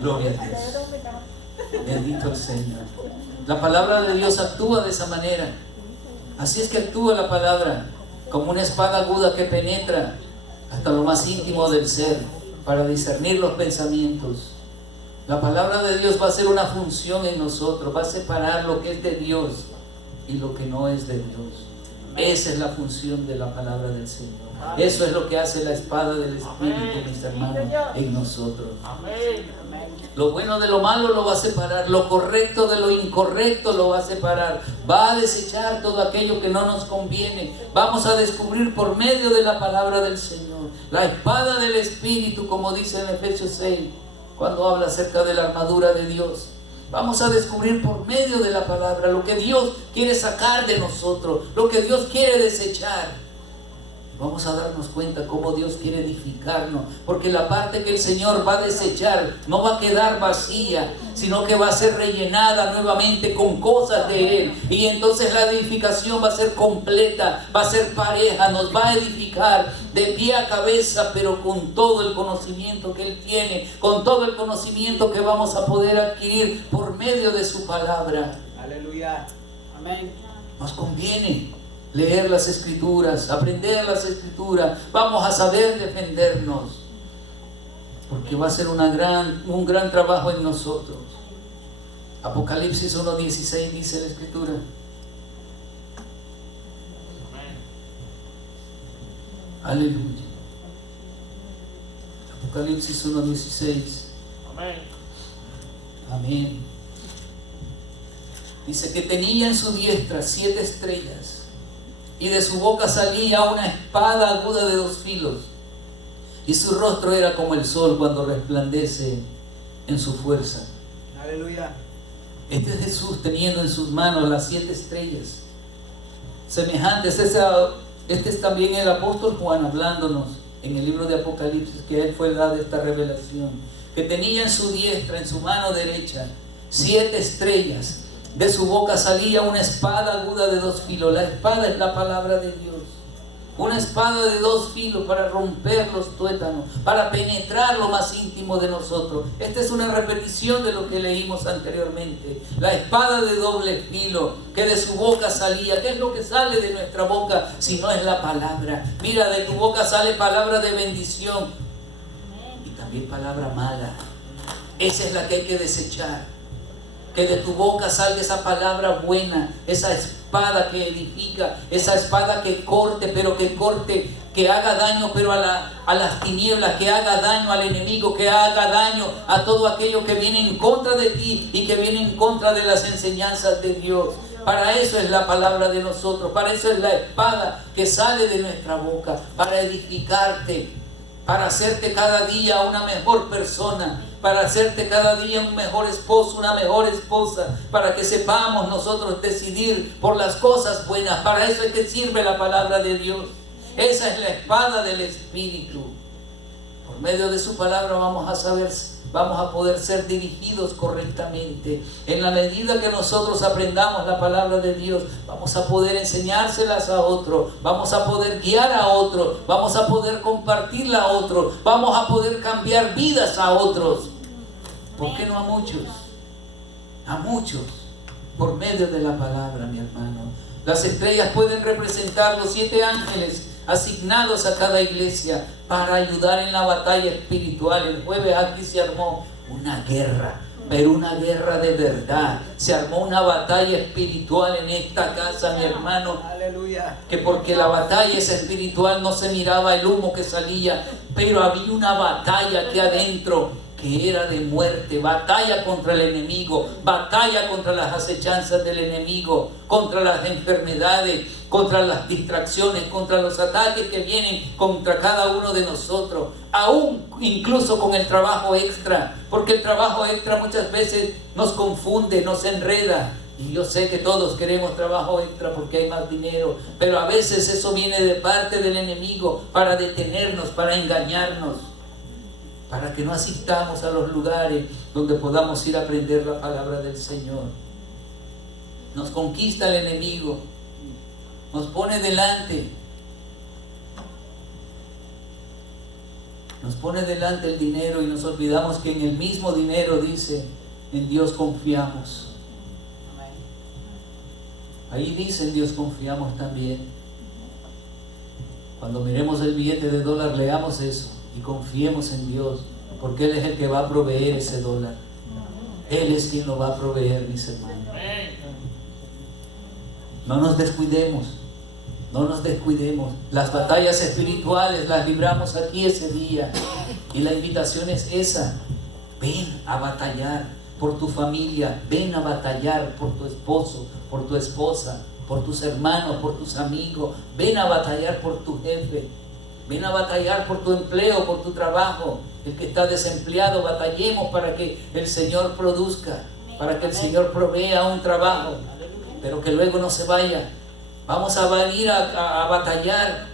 Gloria a Dios. Bendito el Señor. La palabra de Dios actúa de esa manera. Así es que actúa la palabra, como una espada aguda que penetra hasta lo más íntimo del ser, para discernir los pensamientos. La palabra de Dios va a hacer una función en nosotros, va a separar lo que es de Dios y lo que no es de Dios. Esa es la función de la palabra del Señor. Eso es lo que hace la espada del Espíritu, mis hermanos, en nosotros. Lo bueno de lo malo lo va a separar, lo correcto de lo incorrecto lo va a separar, va a desechar todo aquello que no nos conviene. Vamos a descubrir por medio de la palabra del Señor, la espada del Espíritu, como dice en Efesios 6, cuando habla acerca de la armadura de Dios. Vamos a descubrir por medio de la palabra lo que Dios quiere sacar de nosotros, lo que Dios quiere desechar. Vamos a darnos cuenta cómo Dios quiere edificarnos, porque la parte que el Señor va a desechar no va a quedar vacía, sino que va a ser rellenada nuevamente con cosas de Él. Y entonces la edificación va a ser completa, va a ser pareja, nos va a edificar de pie a cabeza, pero con todo el conocimiento que Él tiene, con todo el conocimiento que vamos a poder adquirir por medio de su palabra. Aleluya. Amén. Nos conviene leer las Escrituras, aprender las Escrituras. Vamos a saber defendernos, porque va a ser un gran trabajo en nosotros. Apocalipsis 1:16 dice la Escritura. Aleluya. Apocalipsis 1:16. Amén. Amén. Dice que tenía en su diestra 7 estrellas, y de su boca salía una espada aguda de 2 filos, y su rostro era como el sol cuando resplandece en su fuerza. Aleluya. Este es Jesús teniendo en sus manos las 7 estrellas. Semejantes, este es también el apóstol Juan hablándonos en el libro de Apocalipsis, que él fue dada esta revelación, que tenía en su diestra, en su mano derecha, 7 estrellas. De su boca salía una espada aguda de 2 filos. La espada es la palabra de Dios. Una espada de 2 filos para romper los tuétanos, para penetrar lo más íntimo de nosotros. Esta es una repetición de lo que leímos anteriormente. La espada de doble filo, que de su boca salía. ¿Qué es lo que sale de nuestra boca si no es la palabra? Mira, de tu boca sale palabra de bendición y también palabra mala. Esa es la que hay que desechar. Que de tu boca salga esa palabra buena, esa espada que edifica, esa espada que corte, pero que corte, que haga daño, pero a las tinieblas, que haga daño al enemigo, que haga daño a todo aquello que viene en contra de ti y que viene en contra de las enseñanzas de Dios. Para eso es la palabra de nosotros, para eso es la espada que sale de nuestra boca, para edificarte, para hacerte cada día una mejor persona, para hacerte cada día un mejor esposo, una mejor esposa, para que sepamos nosotros decidir por las cosas buenas. Para eso es que sirve la palabra de Dios. Esa es la espada del Espíritu. Por medio de su palabra vamos a poder ser dirigidos correctamente. En la medida que nosotros aprendamos la palabra de Dios, vamos a poder enseñárselas a otro, vamos a poder guiar a otro, vamos a poder compartirla a otro, vamos a poder cambiar vidas a otros. ¿Por qué no a muchos? A muchos, por medio de la palabra, mi hermano. Las estrellas pueden representar los 7 ángeles asignados a cada iglesia para ayudar en la batalla espiritual. El jueves aquí se armó una guerra, pero una guerra de verdad. Se armó una batalla espiritual en esta casa, mi hermano. Aleluya. Que porque la batalla es espiritual, no se miraba el humo que salía, pero había una batalla aquí adentro, que que era de muerte, batalla contra el enemigo, batalla contra las acechanzas del enemigo, contra las enfermedades, contra las distracciones, contra los ataques que vienen contra cada uno de nosotros, aún incluso con el trabajo extra, porque el trabajo extra muchas veces nos confunde, nos enreda. Y yo sé que todos queremos trabajo extra porque hay más dinero, pero a veces eso viene de parte del enemigo para detenernos, para engañarnos, para que no asistamos a los lugares donde podamos ir a aprender la palabra del Señor. Nos conquista el enemigo, nos pone delante el dinero y nos olvidamos que en el mismo dinero dice, en Dios confiamos. Ahí dice, en Dios confiamos también. Cuando miremos el billete de dólar, leamos eso y confiemos en Dios, porque Él es el que va a proveer ese dólar. Él es quien lo va a proveer, mis hermanos. No nos descuidemos, no nos descuidemos. Las batallas espirituales las libramos aquí ese día, y la invitación es esa: ven a batallar por tu familia, ven a batallar por tu esposo, por tu esposa, por tus hermanos, por tus amigos, ven a batallar por tu jefe, ven a batallar por tu empleo, por tu trabajo. El que está desempleado, batallemos para que el Señor produzca, para que el Señor provea un trabajo, pero que luego no se vaya. Vamos a venir a batallar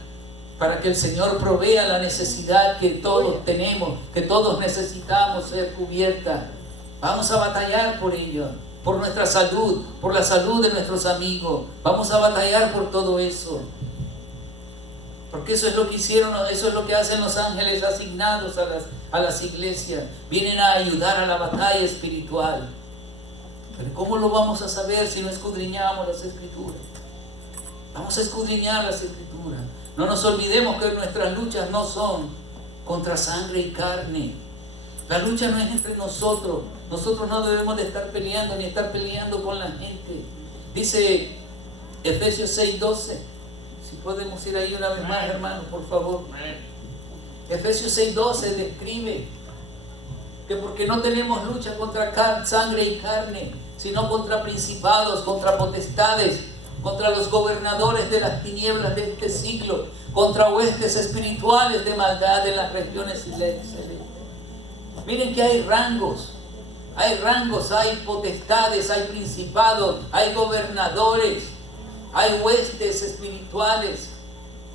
para que el Señor provea la necesidad que todos tenemos, que todos necesitamos ser cubierta. Vamos a batallar por ello, por nuestra salud, por la salud de nuestros amigos. Vamos a batallar por todo eso. Porque eso es lo que hicieron, eso es lo que hacen los ángeles asignados a las iglesias. Vienen a ayudar a la batalla espiritual. Pero ¿cómo lo vamos a saber si no escudriñamos las Escrituras? Vamos a escudriñar las Escrituras. No nos olvidemos que nuestras luchas no son contra sangre y carne. La lucha no es entre nosotros. Nosotros no debemos de estar peleando ni estar peleando con la gente. Dice Efesios 6:12. Si podemos ir ahí una vez más, hermanos, por favor. Efesios 6:12 describe que porque no tenemos lucha contra sangre y carne, sino contra principados, contra potestades, contra los gobernadores de las tinieblas de este siglo, contra huestes espirituales de maldad en las regiones celestes. Miren que hay rangos, hay potestades, hay principados, hay gobernadores, hay huestes espirituales,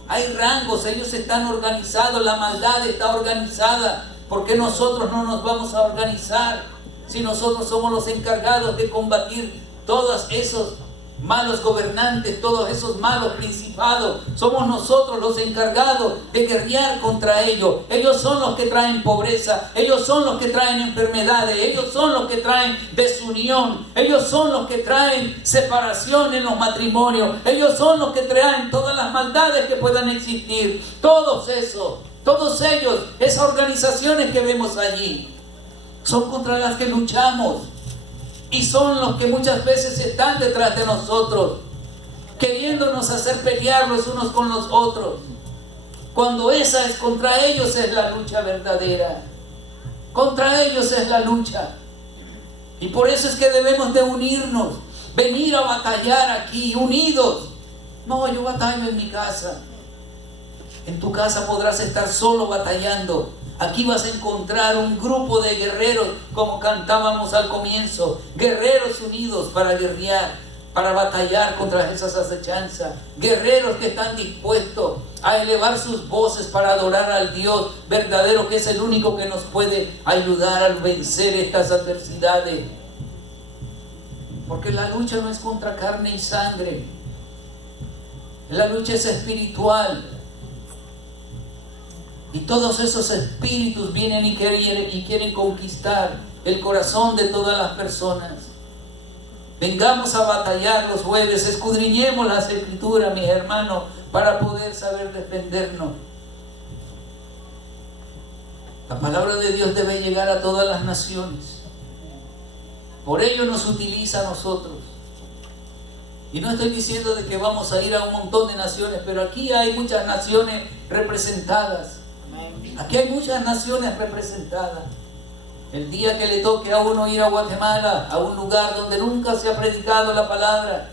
hay rangos. Ellos están organizados, la maldad está organizada. ¿Por qué nosotros no nos vamos a organizar si nosotros somos los encargados de combatir todos esos malos gobernantes, todos esos malos principados? Somos nosotros los encargados de guerrear contra ellos. Ellos son los que traen pobreza, ellos son los que traen enfermedades, ellos son los que traen desunión, ellos son los que traen separación en los matrimonios, ellos son los que traen todas las maldades que puedan existir. Todos ellos, esas organizaciones que vemos allí, son contra las que luchamos. Y son los que muchas veces están detrás de nosotros, queriéndonos hacer pelear los unos con los otros, cuando esa es contra ellos es la lucha verdadera. Contra ellos es la lucha. Y por eso es que debemos de unirnos, venir a batallar aquí, unidos. No, yo batallo en mi casa. En tu casa podrás estar solo batallando. Aquí vas a encontrar un grupo de guerreros, como cantábamos al comienzo, guerreros unidos para guerrear, para batallar contra esas acechanzas, guerreros que están dispuestos a elevar sus voces para adorar al Dios verdadero, que es el único que nos puede ayudar a vencer estas adversidades. Porque la lucha no es contra carne y sangre, la lucha es espiritual. Y todos esos espíritus vienen y quieren conquistar el corazón de todas las personas. Vengamos a batallar los jueves, escudriñemos las Escrituras, mis hermanos, para poder saber defendernos. La palabra de Dios debe llegar a todas las naciones. Por ello nos utiliza a nosotros. Y no estoy diciendo de que vamos a ir a un montón de naciones, pero aquí hay muchas naciones representadas. Aquí hay muchas naciones representadas. El día que le toque a uno ir a Guatemala, a un lugar donde nunca se ha predicado la palabra,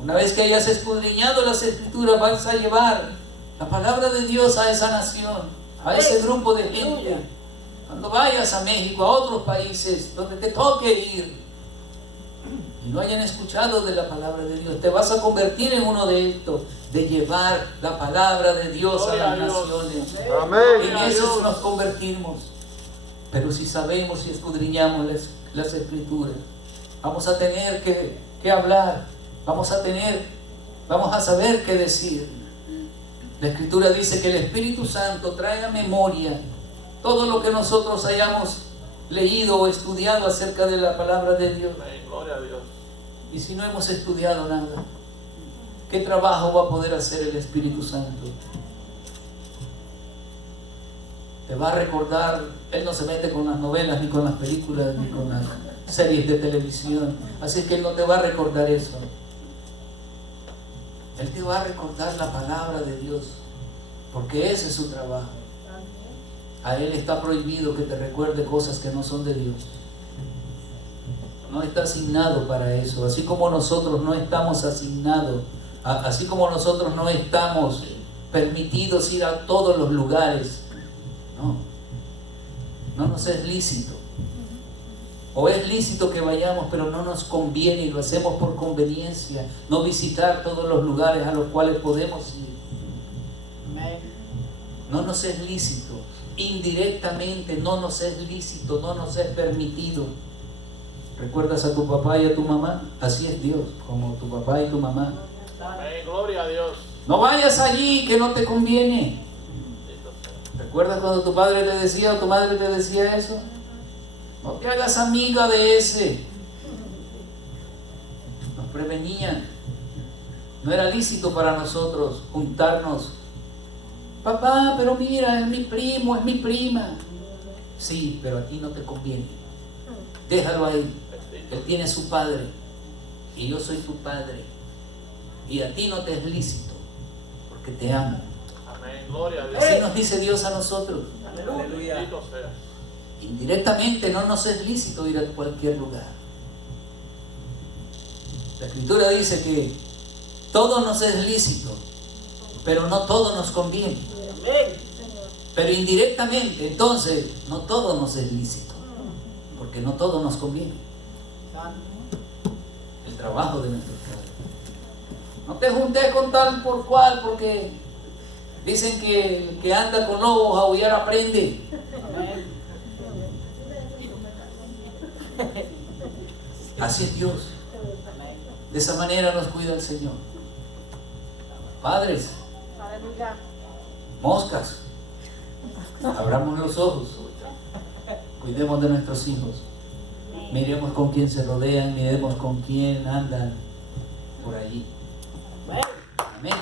una vez que hayas escudriñado las Escrituras, vas a llevar la palabra de Dios a esa nación, a ese grupo de gente. Cuando vayas a México, a otros países donde te toque ir y no hayan escuchado de la palabra de Dios, te vas a convertir en uno de estos, de llevar la palabra de Dios a las naciones. Amén. En eso nos convertimos. Pero si sabemos y escudriñamos las Escrituras, vamos a tener que hablar, vamos a saber qué decir. La Escritura dice que el Espíritu Santo trae a memoria todo lo que nosotros hayamos leído o estudiado acerca de la palabra de Dios. Gloria a Dios. Y si no hemos estudiado nada, ¿qué trabajo va a poder hacer el Espíritu Santo? Te va a recordar. Él no se mete con las novelas, ni con las películas, ni con las series de televisión. Así que Él no te va a recordar eso. Él te va a recordar la palabra de Dios, porque ese es su trabajo. A Él está prohibido que te recuerde cosas que no son de Dios. No está asignado para eso. Así como nosotros no estamos asignados, así como nosotros no estamos permitidos ir a todos los lugares, no nos es lícito. O es lícito que vayamos, pero no nos conviene y lo hacemos por conveniencia, no visitar todos los lugares a los cuales podemos ir. No nos es lícito. Indirectamente no nos es lícito, no nos es permitido. ¿Recuerdas a tu papá y a tu mamá? Así es Dios, como tu papá y tu mamá. Amén. Gloria a Dios. No vayas allí, que no te conviene. ¿Recuerdas cuando tu padre te decía o tu madre te decía eso? No te hagas amiga de ese. Nos prevenían. No era lícito para nosotros juntarnos. Papá, pero mira, es mi primo, es mi prima. Sí, pero a ti no te conviene. Déjalo ahí. Él tiene su padre y yo soy tu padre. Y a ti no te es lícito, porque te amo. Amén. Gloria a Dios. Así nos dice Dios a nosotros. Aleluya. Bendito sea. Indirectamente no nos es lícito ir a cualquier lugar. La Escritura dice que todo nos es lícito, pero no todo nos conviene. Pero indirectamente, entonces, no todo nos es lícito, porque no todo nos conviene. El trabajo de nuestros padres. No te juntes con tal por cual, porque dicen que el que anda con lobos a aullar aprende. Así es Dios. De esa manera nos cuida el Señor. Padres, moscas, abramos los ojos, cuidemos de nuestros hijos, miremos con quién se rodean, miremos con quién andan por allí. Amén.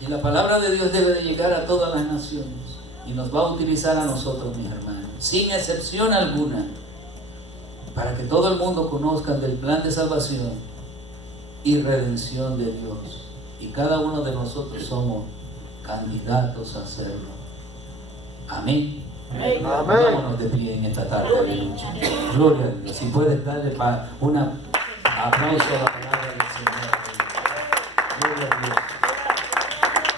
Y la palabra de Dios debe de llegar a todas las naciones y nos va a utilizar a nosotros, mis hermanos, sin excepción alguna, para que todo el mundo conozca del plan de salvación y redención de Dios. Y cada uno de nosotros somos candidatos a hacerlo. Amén. Amén. Vámonos de pie en esta tarde de noche. Gloria a Dios. Si puedes darle un aplauso a la palabra del Señor. Gloria a Dios.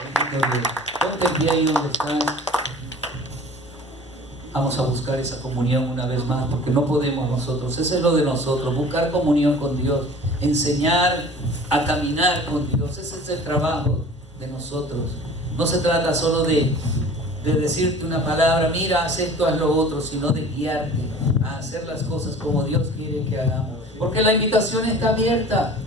Bendito Dios. Ponte en pie ahí donde estás. Vamos a buscar esa comunión una vez más, porque no podemos nosotros. Eso es lo de nosotros, buscar comunión con Dios, enseñar a caminar con Dios. Ese es el trabajo de nosotros. No se trata solo de decirte una palabra, mira, haz esto, haz lo otro, sino de guiarte a hacer las cosas como Dios quiere que hagamos. Porque la invitación está abierta.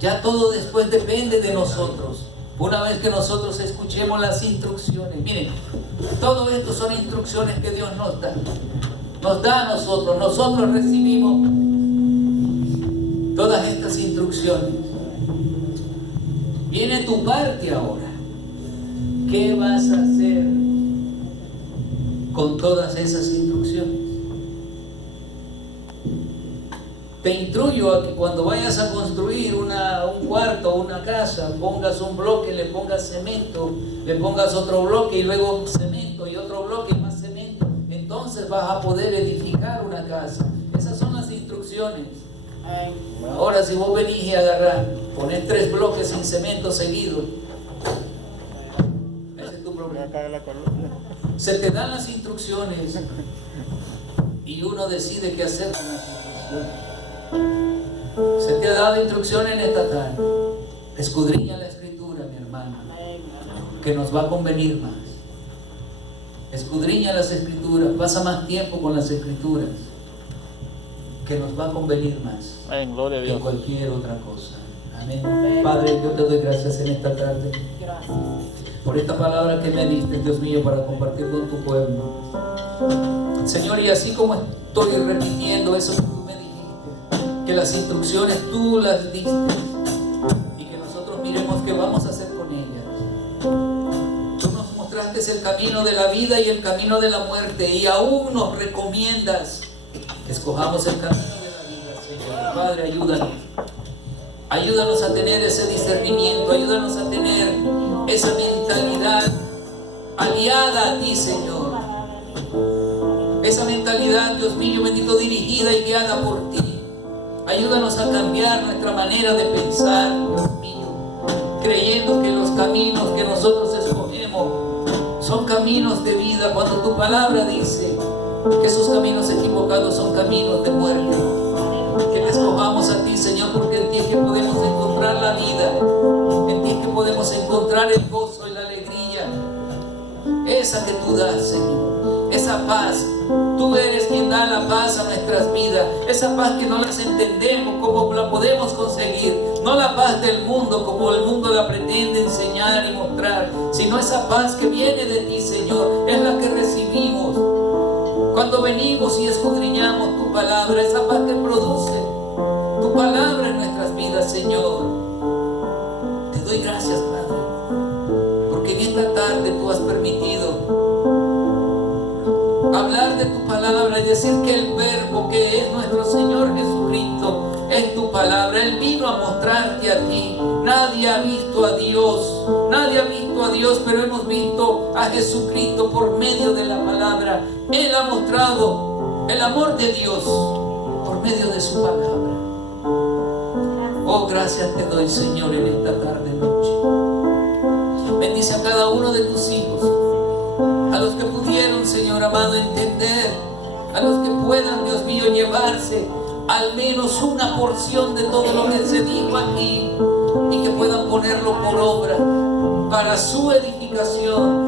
Ya todo después depende de nosotros. Una vez que nosotros escuchemos las instrucciones, miren, todo esto son instrucciones que Dios nos da a nosotros. Nosotros recibimos todas estas instrucciones. Viene tu parte ahora. ¿Qué vas a hacer con todas esas instrucciones? te instruyo a que cuando vayas a construir un cuarto o una casa, pongas un bloque, le pongas cemento, le pongas otro bloque y luego cemento y otro bloque y más cemento. Entonces vas a poder edificar una casa. Esas son las instrucciones. Ahora si vos venís y agarrás, ponés 3 bloques sin cemento seguidos, ese es tu problema. Se te dan las instrucciones y uno decide qué hacer con las instrucciones. Se te ha dado instrucciones en esta tarde. Escudriña la escritura, mi hermano, que nos va a convenir más. Escudriña las escrituras, pasa más tiempo con las escrituras, que nos va a convenir más. Amén, gloria a Que Dios. cualquier otra cosa. Amén. Padre, yo te doy gracias en esta tarde por esta palabra que me diste, Dios mío, para compartir con tu pueblo. Señor, y así como estoy repitiendo eso que tú me dijiste, que las instrucciones tú las diste y que nosotros miremos qué vamos a hacer con ellas. Tú nos mostraste el camino de la vida y el camino de la muerte, y aún nos recomiendas que escojamos el camino de la vida, Señor. Padre, ayúdanos. Ayúdanos a tener ese discernimiento, ayúdanos a tener esa mentalidad aliada a ti, Señor. Esa mentalidad, Dios mío, bendito, dirigida y guiada por ti. Ayúdanos a cambiar nuestra manera de pensar, Dios mío, creyendo que los caminos que nosotros escogemos son caminos de vida, cuando tu palabra dice que esos caminos equivocados son caminos de muerte. Que te escojamos a ti, Señor, porque en ti es que podemos encontrar la vida, en ti es que podemos encontrar el gozo y la alegría, esa que tú das, Señor, esa paz. Tú eres quien da la paz a nuestras vidas, esa paz que no las entendemos cómo la podemos conseguir, no la paz del mundo como el mundo la pretende enseñar y mostrar, sino esa paz que viene de ti, Señor, es la que recibimos cuando venimos y escudriñamos tu palabra, esa paz que produce tu palabra en nuestras vidas, Señor. Te doy gracias, Padre, porque en esta tarde tú has permitido hablar de tu palabra y decir que el verbo que es nuestro Señor Jesucristo es tu palabra. Él vino a mostrarte a ti. Nadie ha visto a Dios, nadie ha visto a Dios, pero hemos visto a Jesucristo por medio de la palabra. Él ha mostrado el amor de Dios por medio de su palabra. Oh, gracias te doy, Señor, en esta tarde, noche. Bendice a cada uno de tus hijos, a los que pudieron, Señor amado, entender, a los que puedan, Dios mío, llevarse al menos una porción de todo lo que se dijo aquí y que puedan ponerlo por obra para su edificación.